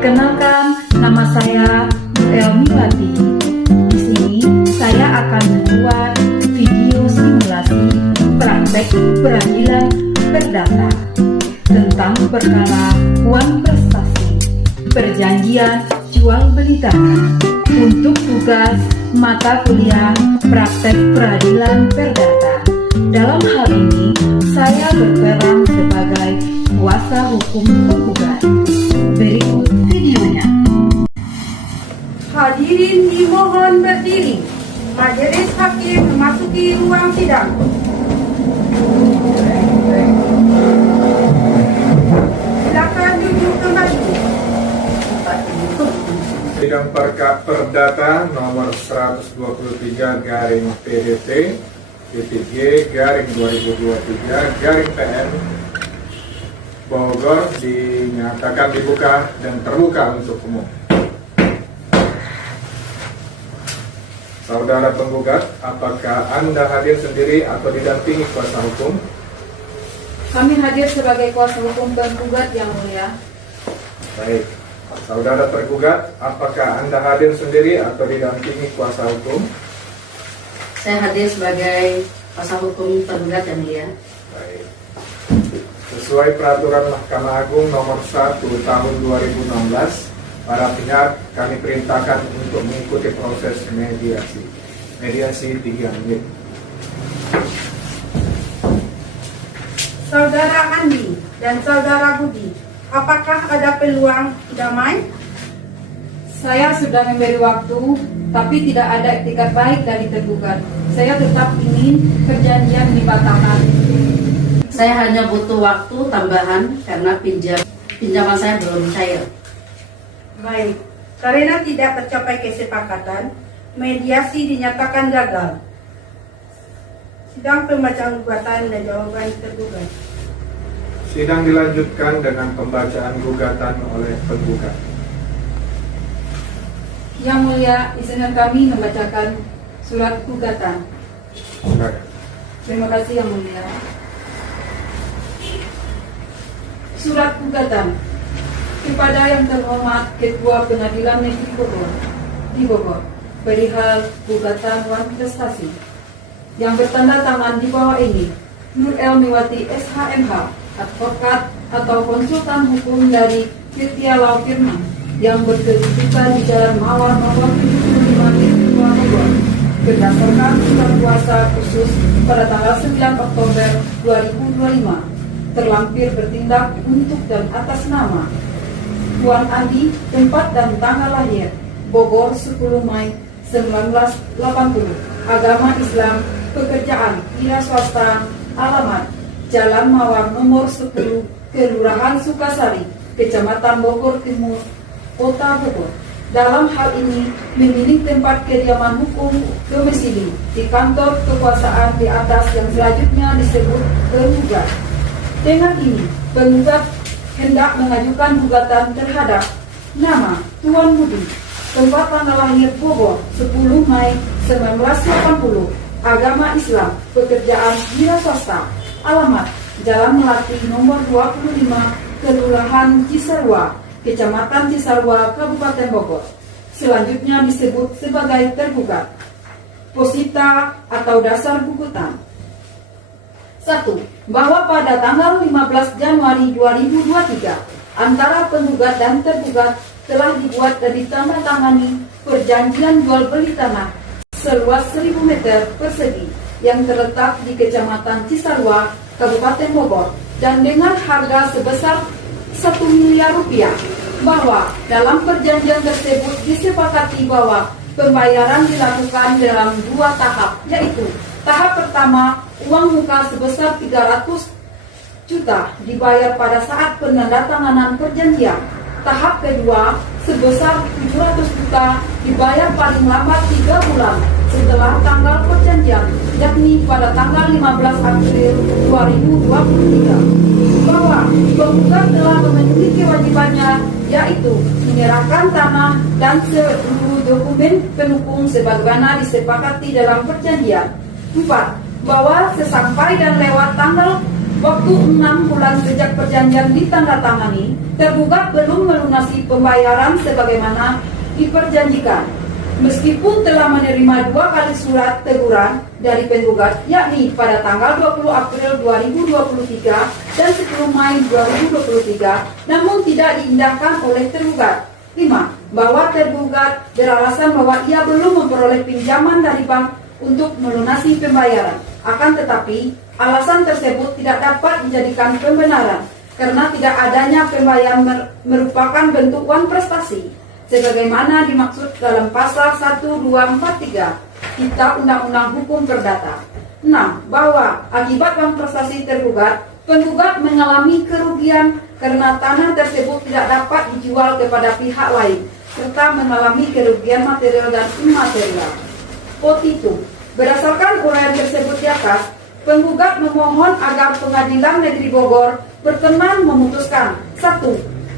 Kenalkan, nama saya Elmiwati. Di sini saya akan membuat video simulasi praktek peradilan perdata tentang perkara uang prestasi, perjanjian jual beli tanah untuk tugas mata kuliah praktek peradilan perdata. Dalam hal ini, saya berperan sebagai kuasa hukum penggugat. Berikut videonya. Hadirin dimohon berdiri. Majelis hakim memasuki ruang sidang. Silakan duduk kembali. Sidang perdata nomor 123/PDT-G/2023/PN Bogor dinyatakan dibuka dan terbuka untuk umum. Saudara penggugat, apakah Anda hadir sendiri atau didampingi kuasa hukum? Kami hadir sebagai kuasa hukum penggugat yang mulia. Baik. Saudara tergugat, apakah Anda hadir sendiri atau didampingi kuasa hukum? Saya hadir sebagai kuasa hukum tergugat yang mulia. Baik. Sesuai peraturan Mahkamah Agung nomor 1 tahun 2016, para pihak kami perintahkan untuk mengikuti proses mediasi. Mediasi 3 menit. Saudara Andi dan Saudara Budi, apakah ada peluang damai? Saya sudah memberi waktu, tapi tidak ada etikat baik dari tergugat. Saya tetap ingin perjanjian dibatalkan. Saya hanya butuh waktu tambahan karena pinjaman saya belum cair. Baik, karena tidak tercapai kesepakatan, mediasi dinyatakan gagal. Sidang pembacaan gugatan dan jawaban tergugat. Sidang dilanjutkan dengan pembacaan gugatan oleh penggugat. Yang mulia, izinkan kami membacakan surat gugatan. Silakan. Terima kasih yang mulia. Surat gugatan kepada yang terhormat Ketua Pengadilan Negeri Bogor perihal gugatan uang prestasi yang bertanda tangan di bawah ini, Nur Elmiwati SHMH, advokat atau konsultan hukum dari Firtia Law Firman yang berkedudukan di Jalan Mawar nomor 75 Bogor, berdasarkan surat kuasa khusus pada tanggal 9 Oktober 2025, terlampir bertindak untuk dan atas nama Tuan Andi, tempat dan tanggal lahir Bogor 10 Mei 1980, agama Islam, pekerjaan wira swasta, alamat Jalan Mawar nomor 10, Kelurahan Sukasari, Kecamatan Bogor Timur, Kota Bogor. Dalam hal ini memilih tempat kediaman hukum domisili di kantor kekuasaan di atas yang selanjutnya disebut penggugat. Dengan ini, penggugat hendak mengajukan gugatan terhadap nama Tuan Budi, tempat tanggal lahir Bogor 10 Mei 1980, agama Islam, pekerjaan wira swasta, alamat Jalan Melati nomor 25, Kelurahan Cisarua, Kecamatan Cisarua, Kabupaten Bogor. Selanjutnya disebut sebagai tergugat. Posita atau dasar gugatan. 1. Bahwa pada tanggal 15 Januari 2023 antara penggugat dan tergugat telah dibuat dan ditandatangani perjanjian jual beli tanah seluas 1000 meter persegi yang terletak di Kecamatan Cisarua, Kabupaten Bogor, dan dengan harga sebesar 1 miliar rupiah, bahwa dalam perjanjian tersebut disepakati bahwa pembayaran dilakukan dalam 2 tahap, yaitu tahap pertama uang muka sebesar 300 juta dibayar pada saat penandatanganan perjanjian. Tahap kedua sebesar 700 juta dibayar paling lambat 3 bulan setelah tanggal perjanjian, yakni pada tanggal 15 April 2023. Bahwa penggugat telah memenuhi kewajibannya, yaitu menyerahkan tanah dan seluruh dokumen pendukung sebagaimana disepakati dalam perjanjian. 4. Bahwa sesampai dan lewat tanggal waktu 6 bulan sejak perjanjian ditandatangani, tergugat belum melunasi pembayaran sebagaimana diperjanjikan. Meskipun telah menerima 2 kali surat teguran dari penggugat, yakni pada tanggal 20 April 2023 dan 10 Mei 2023, namun tidak diindahkan oleh tergugat. 5. Bahwa tergugat beralasan bahwa ia belum memperoleh pinjaman dari bank untuk melunasi pembayaran. Akan tetapi, alasan tersebut tidak dapat dijadikan pembenaran karena tidak adanya pembayaran merupakan bentuk uang prestasi sebagaimana dimaksud dalam pasal 1243 Kitab Undang-Undang Hukum Perdata. 6. Bahwa akibat uang prestasi tergugat, penggugat mengalami kerugian karena tanah tersebut tidak dapat dijual kepada pihak lain serta mengalami kerugian material dan imaterial. Petitum. Berdasarkan uraian tersebut di atas, penggugat memohon agar Pengadilan Negeri Bogor berkenan memutuskan 1.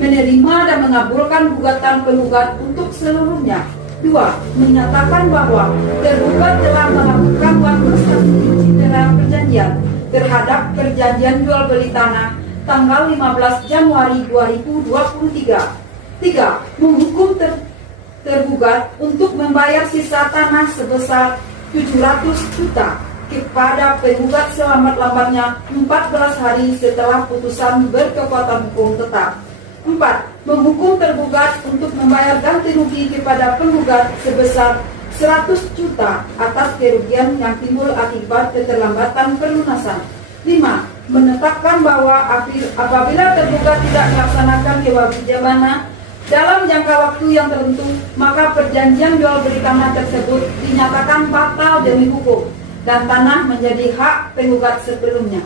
Menerima dan mengabulkan gugatan penggugat untuk seluruhnya. 2. Menyatakan bahwa tergugat telah melakukan uang prestasi cedera perjanjian terhadap perjanjian jual beli tanah tanggal 15 Januari 2023. 3. Menghukum tergugat untuk membayar sisa tanah sebesar 700 juta kepada penggugat selamat-lambatnya 14 hari setelah putusan berkekuatan hukum tetap. 4. Menghukum tergugat untuk membayar ganti rugi kepada penggugat sebesar 100 juta atas kerugian yang timbul akibat keterlambatan pelunasan. 5. Menetapkan bahwa apabila tergugat tidak melaksanakan kewajibannya dalam jangka waktu yang tertentu, maka perjanjian jual beli tanah tersebut dinyatakan batal demi hukum dan tanah menjadi hak penggugat sebelumnya.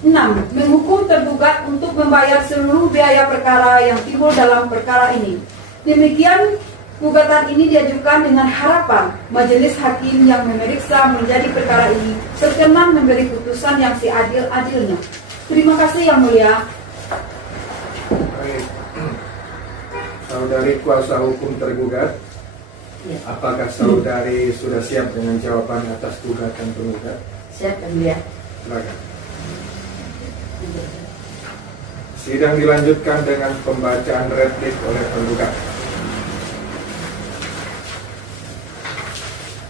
6. Menghukum tergugat untuk membayar seluruh biaya perkara yang timbul dalam perkara ini. Demikian, gugatan ini diajukan dengan harapan majelis hakim yang memeriksa menjadi perkara ini berkenan memberi putusan yang seadil-adilnya. Terima kasih Yang Mulia. Baik. Saudari kuasa hukum tergugat, Ya. apakah saudari sudah siap dengan jawaban atas gugatan penggugat? Siap, Yang Mulia. Silakan. Sidang dilanjutkan dengan pembacaan replik oleh penggugat.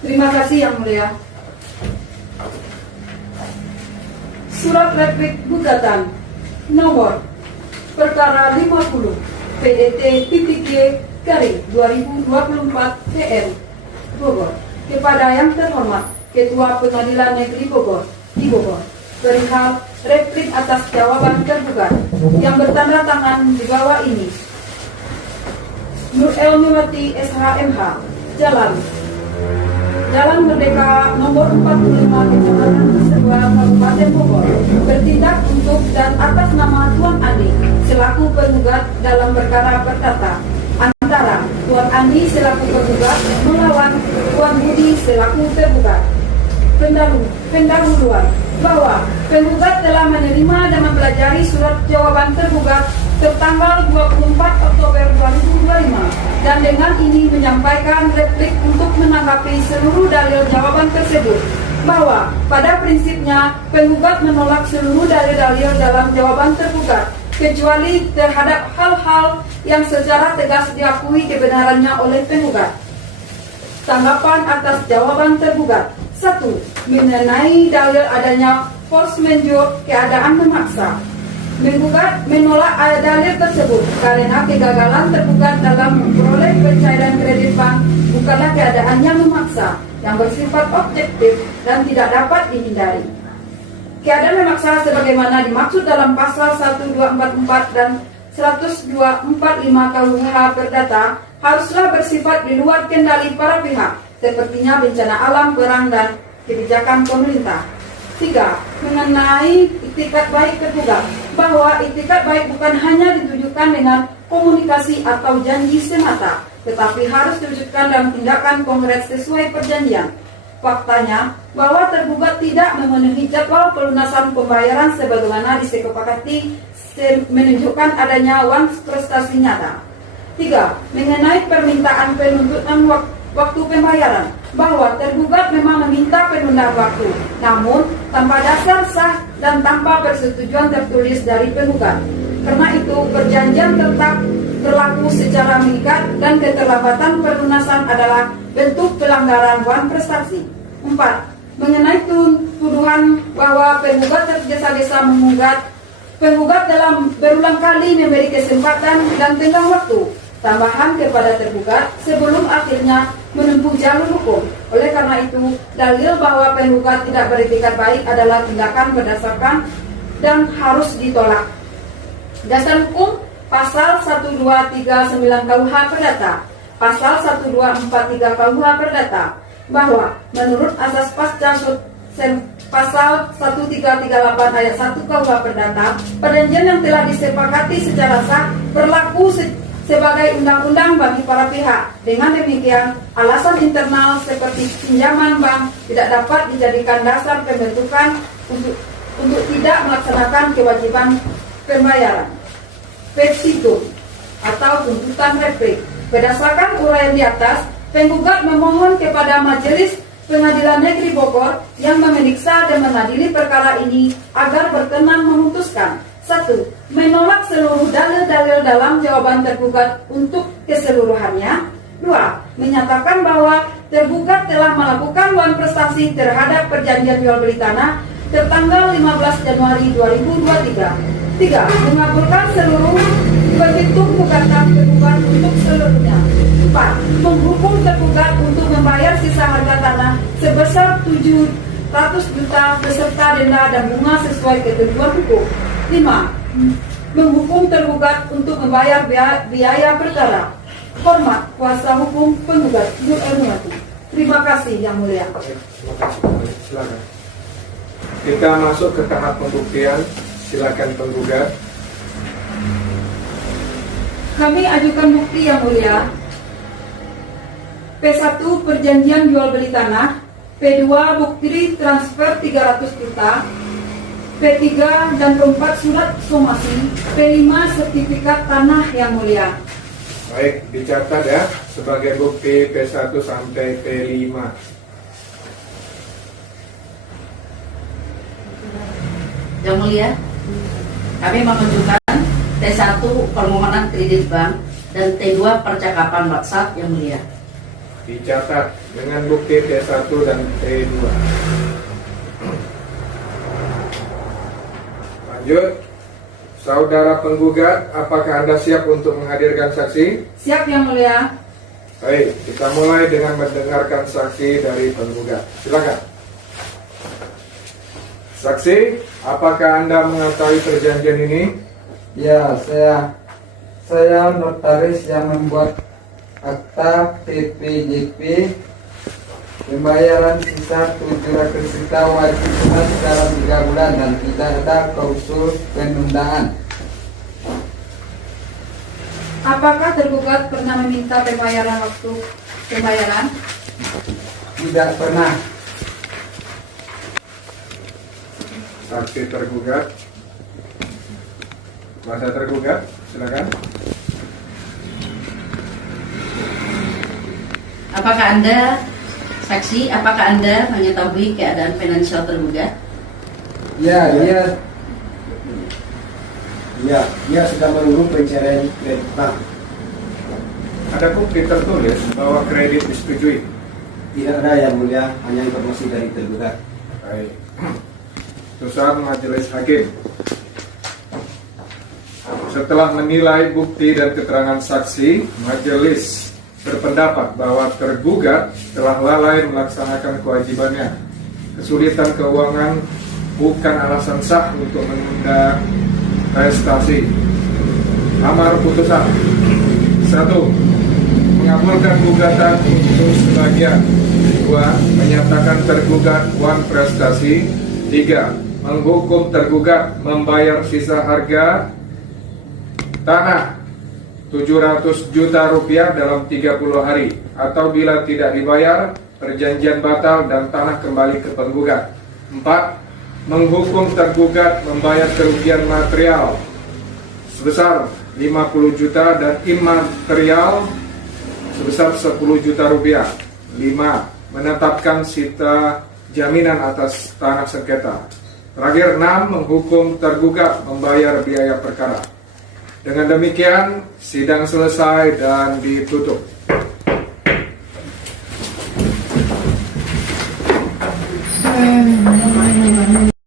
Terima kasih Yang Mulia. Surat replik gugatan nomor perkara 50 PDT-G/2024 TN Bogor kepada yang terhormat Ketua Pengadilan Negeri Bogor di Bogor perihal replik atas jawaban tergugat yang bertanda tangan di bawah ini. Nur Elmiwati SHMH, Jalan Merdeka nomor 45 Kecamatan Sebuah Kabupaten Bogor bertindak untuk dan atas nama Tuan Andi selaku penggugat dalam perkara perdata antara Tuan Andi selaku penggugat melawan Tuan Budi selaku tergugat. Pendahuluan bahwa penggugat telah menerima dan mempelajari surat jawaban tergugat tertanggal 24 Oktober 2025 dan dengan ini menyampaikan replik untuk menanggapi seluruh dalil jawaban tersebut, bahwa pada prinsipnya penggugat menolak seluruh dalil-dalil dalam jawaban tergugat kecuali terhadap hal-hal yang secara tegas diakui kebenarannya oleh penggugat. Tanggapan atas jawaban tergugat. 1. Mengenai dalil adanya force majeure keadaan memaksa. Penggugat menolak dalil tersebut karena kegagalan tergugat dalam memperoleh pencairan kredit bank bukanlah keadaan yang memaksa, yang bersifat objektif dan tidak dapat dihindari. Keadaan memaksa sebagaimana dimaksud dalam pasal 1244 dan 1245 KUH Perdata haruslah bersifat di luar kendali para pihak, sepertinya bencana alam, perang, dan kebijakan pemerintah. 3. Mengenai itikat baik tergugat, bahwa itikat baik bukan hanya ditujukan dengan komunikasi atau janji semata, tetapi harus diwujudkan dalam tindakan konkret sesuai perjanjian. Faktanya, bahwa tergugat tidak memenuhi jadwal pelunasan pembayaran sebagaimana disepakati menunjukkan adanya uang prestasi nyata. 3. Mengenai permintaan penuntutan waktu pembayaran, bahwa tergugat memang meminta penundaan waktu, namun tanpa dasar sah dan tanpa persetujuan tertulis dari penggugat. Karena itu, perjanjian tetap berlaku secara mengikat dan keterlambatan pelunasan adalah bentuk pelanggaran wan prestasi. 4. Mengenai tuduhan bahwa penggugat tergesa-gesa menggugat, penggugat dalam berulang kali memberi kesempatan dan tenggang waktu tambahan kepada tergugat sebelum akhirnya menempuh jalur hukum. Oleh karena itu, dalil bahwa penggugat tidak beretikat baik adalah tindakan berdasarkan dan harus ditolak. Dasar hukum Pasal 1239 KUH Perdata, Pasal 1243 KUH Perdata, bahwa menurut asas pasca Pasal 1338 ayat 1 KUH Perdata, perjanjian yang telah disepakati secara sah berlaku sebagai undang-undang bagi para pihak. Dengan demikian, alasan internal seperti pinjaman bank tidak dapat dijadikan dasar pembentukan untuk tidak melaksanakan kewajiban pembayaran. Petitum atau tuntutan replik. Berdasarkan uraian di atas, penggugat memohon kepada Majelis Pengadilan Negeri Bogor yang memeriksa dan mengadili perkara ini agar berkenan memutuskan: 1. Menolak seluruh dalil-dalil dalam jawaban tergugat untuk keseluruhannya. 2. Menyatakan bahwa tergugat telah melakukan wan prestasi terhadap perjanjian jual beli tanah tertanggal 15 Januari 2023. 3. Mengabulkan seluruh petitum gugatan tergugat untuk seluruhnya. 4. Menghukum tergugat untuk membayar sisa harga tanah sebesar 700 juta beserta denda dan bunga sesuai ketentuan hukum. 5. Menghukum tergugat untuk membayar biaya perkara. Hormat kuasa hukum penggugat Nur Ernuati. Terima kasih Yang Mulia. Terima kasih. Silakan. Kita masuk ke tahap pembuktian. Silakan penggugat. Kami ajukan bukti Yang Mulia. P1 perjanjian jual beli tanah, P2 bukti transfer 300 juta, P3 dan P4 surat somasi, P5 sertifikat tanah Yang Mulia. Baik, dicatat ya sebagai bukti P1 sampai P5. Yang Mulia, kami mengajukan T1 permohonan kredit bank dan T2 percakapan WhatsApp Yang Mulia. Dicatat dengan bukti T1 dan T2. Lanjut. Saudara penggugat, apakah Anda siap untuk menghadirkan saksi? Siap Yang Mulia. Baik, kita mulai dengan mendengarkan saksi dari penggugat. Silakan. Saksi, apakah Anda mengetahui perjanjian ini? Ya, saya notaris yang membuat akta PPJP. Pembayaran sisa 700 juta wajib lunas dalam 3 bulan dan tidak ada klausul penundaan. Apakah tergugat pernah meminta pembayaran waktu pembayaran? Tidak pernah. Saksi tergugat. Kuasa tergugat, silakan. Apakah Anda, saksi, apakah Anda mengetahui keadaan finansial tergugat? Ya, dia sedang menunggu pencairan kredit bank. Ada bukti tertulis bahwa kredit disetujui. Tidak ada Yang Mulia, hanya informasi dari tergugat. Baik. Putusan Majelis Hakim. Setelah menilai bukti dan keterangan saksi, majelis berpendapat bahwa tergugat telah lalai melaksanakan kewajibannya. Kesulitan keuangan bukan alasan sah untuk menunda prestasi. Amar putusan. 1. Mengabulkan gugatan untuk sebagian. 2. Menyatakan tergugat wan prestasi. 3. Menghukum tergugat membayar sisa harga tanah 700 juta rupiah dalam 30 hari, atau bila tidak dibayar, perjanjian batal dan tanah kembali ke penggugat. 4. Menghukum tergugat membayar kerugian material sebesar 50 juta dan imaterial sebesar 10 juta rupiah. 5. menetapkan sita jaminan atas tanah sengketa. Terakhir 6, menghukum tergugat membayar biaya perkara. Dengan demikian, sidang selesai dan ditutup.